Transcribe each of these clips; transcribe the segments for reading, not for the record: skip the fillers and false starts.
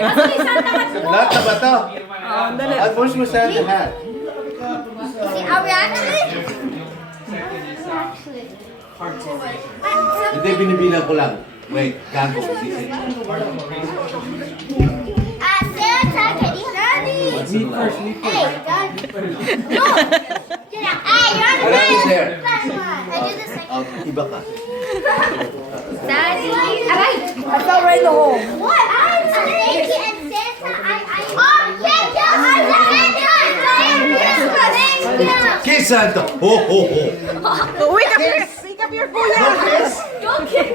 Lahat na ba to? Dali. At push mo sa lahat. Are we actually? Hindi, binibilang ko lang. Wait, gago. Santa, can you Me first, me Hey, God. No. Hey, you're on the Alright, right. there. I do the second. Iba ka. Daddy. Aray. I fell right in the hole. What? I'm Stinky and Santa. Oh, thank you. Thank you. Kiss Santa! Ho, ho, ho! Wake up your kuya. No kiss? Don't kiss.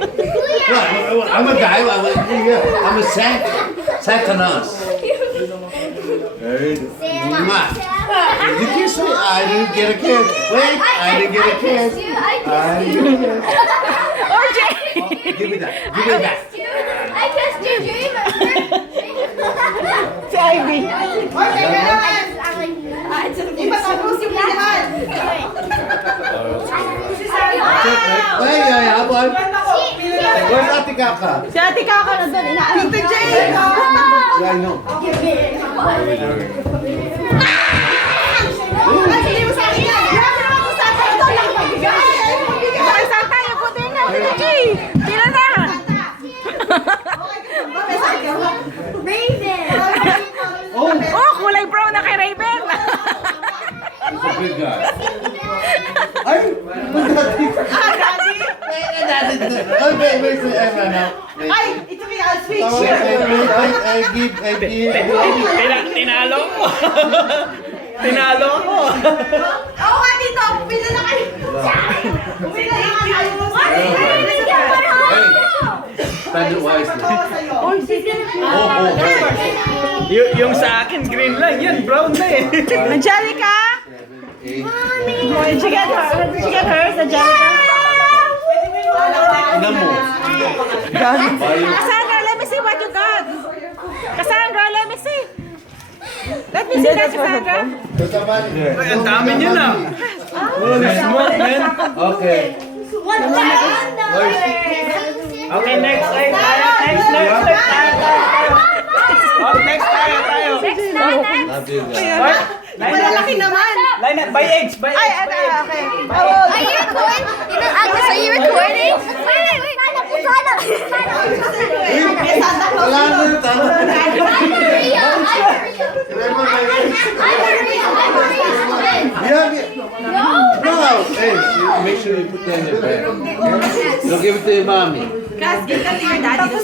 Well, I'm a guy. I'm a Santa. Satanas. Mwah. Did you kiss me? I didn't get a kiss. Wait, I didn't get a kiss. I didn't get a kiss. RJ. Give me that. Give me that. I kissed your dream. Si Ivy. Ay, ay, habol. Where's Ate Kaka? Si Ate Kaka nandun. Inaalit si Jay. Yeah, I know. Ay, Santa, yung puti na. Jay. Sila na. Oh, kulay brown na kay Raven. He's a big guy. Ay, daddy. Ay, wait, I ran out. Ay, ito kaya speech. I give. Tinalo ko. Tinalo ko. Oo nga dito, pila na kayo. Pila na kayo. Spend it wisely. Oh, sige. Yung sa akin, green lang. Yan, brown na eh. Angelica? Did you get her? Did you get hers, Angelica? Ina mo. Cassandra, let me see what you got. Cassandra, let me see. Let me see that, Cassandra. Ay, ang dami niyo na. Holy smoke, man. Okay. Okay, next. Ay, tayo. Next tayo. Oh, next tayo. Love you guys. Malalaki naman. Line up by age. Ay, okay. Are you recording? Agnes, are you recording? Wait. Wala na, tama. No! Hey, make sure you put that in your bag. So give it to your mommy. Guys, give that to your daddy.